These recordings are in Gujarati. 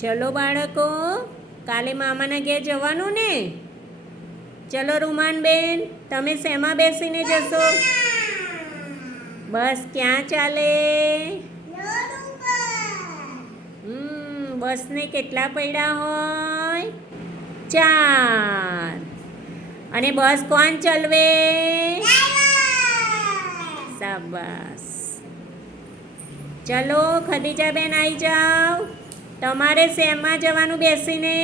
ચલો બાળકો, કાલે મામાના ઘેર જવાનું ને? ચલો રૂમાનબેન, તમે શેમાં બેસીને જશો? બસ ક્યાં ચાલે? બસને કેટલા પૈડા હોય? 4. અને બસ કોણ ચલવે? શાબાશ. ચલો ખદીજાબેન આવી જાઓ. તમારે શેમાં જવાનું બેસીને?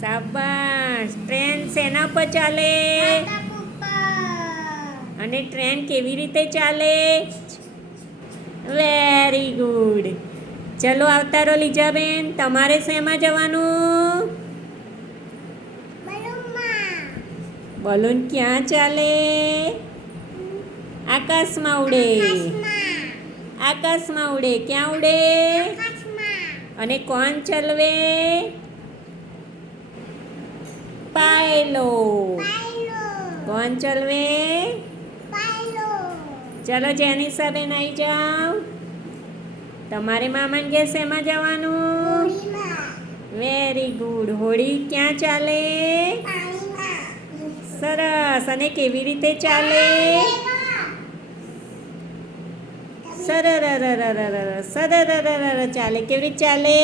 શાબાશ. ટ્રેન શેના પર ચાલે? અને ટ્રેન કેવી રીતે ચાલે? Very good. ચલો આવતારો લીજાબેન, તમારે શેમાં જવાનું? બલૂન ક્યાં ચાલે? આકાશમાં ઉડે. આકાશમાં ઉડે. ક્યાં ઉડે? અને કોણ ચલવે? પાયલોટ. કોણ ચલવે? ચલો જેનિસાબેન આવી જાઓ. તમારે મામાને ઘેર શેમાં જવાનું? Very good. હોળી ક્યાં ચાલે? સરસ. અને કેવી રીતે ચાલે? સરર સરર ચાલે. કેવી રીતે ચાલે?